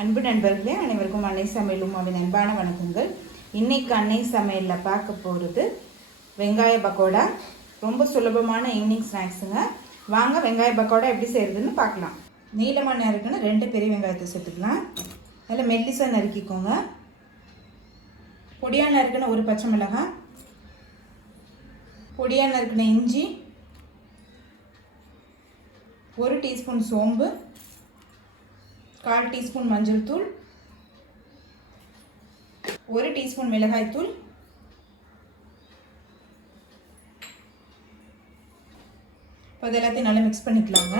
அன்பு நண்பர்களே, அனைவருக்கும் அன்னை சமையல் உமாவின் அன்பான வணக்கங்கள். இன்னைக்கு அன்னை சமையலில் பார்க்க போகிறது வெங்காய பக்கோடா. ரொம்ப சுலபமான ஈவினிங் ஸ்நாக்ஸுங்க. வாங்க வெங்காய பக்கோடா எப்படி செய்கிறதுன்னு பார்க்கலாம். நீளமான நறுக்குன்னு 2 பெரிய வெங்காயத்தை சேர்த்துக்கலாம். அதில் மெல்லிசாக நறுக்கிக்கோங்க. பொடியாக நறுக்குன்னு 1 பச்சை மிளகாய், பொடியாக நறுக்குன இஞ்சி, 1 டீஸ்பூன் சோம்பு, 1/4 டீஸ்பூன் மஞ்சள் தூள், 1 டீஸ்பூன் மிளகாய் தூள், இப்போ எல்லாத்தையும் நல்லா மிக்ஸ் பண்ணிக்கலாங்க.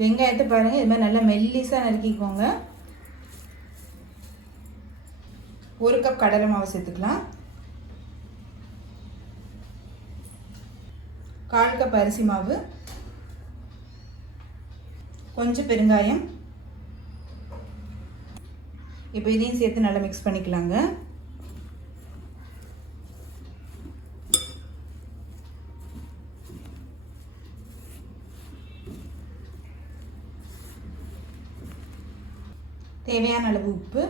வெங்காயத்தை பாருங்க, இது மாதிரி நல்லா மெல்லிசாக நறுக்கிக்கோங்க. 1 கப் கடலை மாவு சேர்த்துக்கலாம். 1/4 கப் அரிசி மாவு, கொஞ்சம் பெருங்காயம். இப்போ இதையும் சேர்த்து நல்லா மிக்ஸ் பண்ணிக்கலாங்க. தேவையான அளவு உப்பு,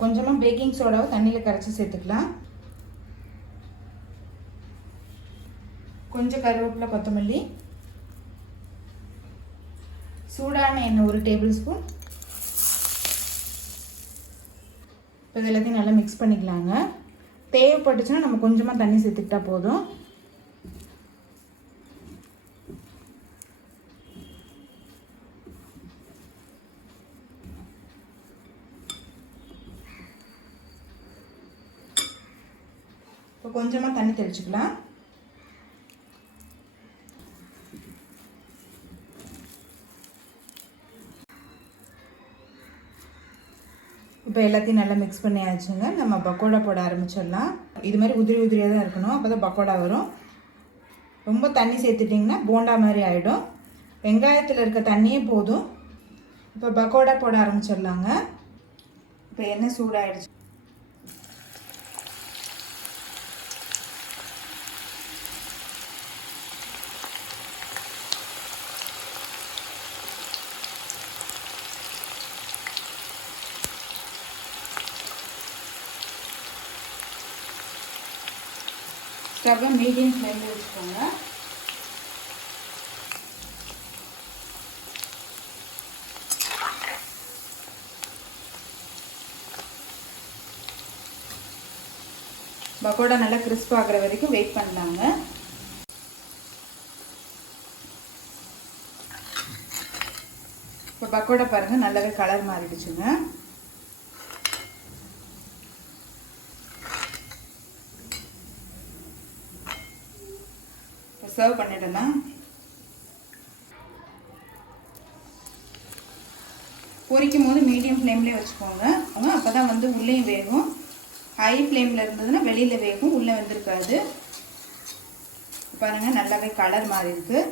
கொஞ்சமாக பேக்கிங் சோடாவை தண்ணியில் கரைச்சி சேர்த்துக்கலாம். கொஞ்சம் கருவேப்பிலை, கொத்தமல்லி, சூடான எண்ணெய் 1 டேபிள் ஸ்பூன். இப்போ இது எல்லாத்தையும் நல்லா மிக்ஸ் பண்ணிக்கலாங்க. தேவைப்பட்டுச்சுன்னா நம்ம கொஞ்சமாக தண்ணி சேர்த்துக்கிட்டா போதும். இப்போ கொஞ்சமாக தண்ணி தெளிச்சுக்கலாம். இப்போ எல்லாத்தையும் நல்லா மிக்ஸ் பண்ணியாச்சுங்க. நம்ம பக்கோடா போட ஆரம்பிச்சிடலாம். இது மாதிரி உதிரி உதிரியாக தான் இருக்கணும், அப்போ தான் பக்கோடா வரும். ரொம்ப தண்ணி சேர்த்துட்டிங்கன்னா போண்டா மாதிரி ஆகிடும். வெங்காயத்தில் இருக்க தண்ணியே போதும். இப்போ பக்கோடா போட ஆரம்பிச்சிடலாங்க. இப்போ எண்ணெய் சூடாகிடுச்சு. ஸ்டவ்வை மீடியம் ஃப்ளேமில் வச்சுக்கோங்க. பக்கோடா நல்லா கிறிஸ்ப் ஆகிற வரைக்கும் வெயிட் பண்ணலாங்க. இப்போ பக்கோடா பாருங்கள், நல்லாவே கலர் மாறிடுச்சுங்க. சர்வ் பண்ணிடலாம். பொரிக்கும் போது மீடியம் ஃப்ளேம்லேயே வச்சுக்கோங்க. அப்போ தான் வந்து உள்ளேயும் வேகும். ஹை ஃப்ளேமில் இருந்ததுன்னா வெளியில் வேகும், உள்ளே வந்திருக்காது. பாருங்கள், நல்லாவே கலர் மாறி இருக்குது.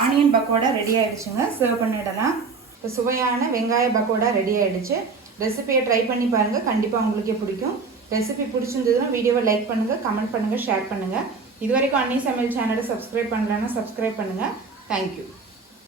ஆனியன் பக்கோடா ரெடி ஆகிடுச்சுங்க. சர்வ் பண்ணிடலாம். இப்போ சுவையான வெங்காய பக்கோடா ரெடி ஆகிடுச்சு. ரெசிபியை ட்ரை பண்ணி பாருங்கள், கண்டிப்பாக உங்களுக்கே பிடிக்கும். ரெசிபி பிடிச்சிருந்ததுன்னா வீடியோவை லைக் பண்ணுங்கள், கமெண்ட் பண்ணுங்கள், ஷேர் பண்ணுங்கள். இது வரைக்கும் அன்னை சமையல் சேனலை சப்ஸ்கிரைப் பண்ணலன்னா சப்ஸ்கிரைப் பண்ணுங்கள். தேங்க்யூ.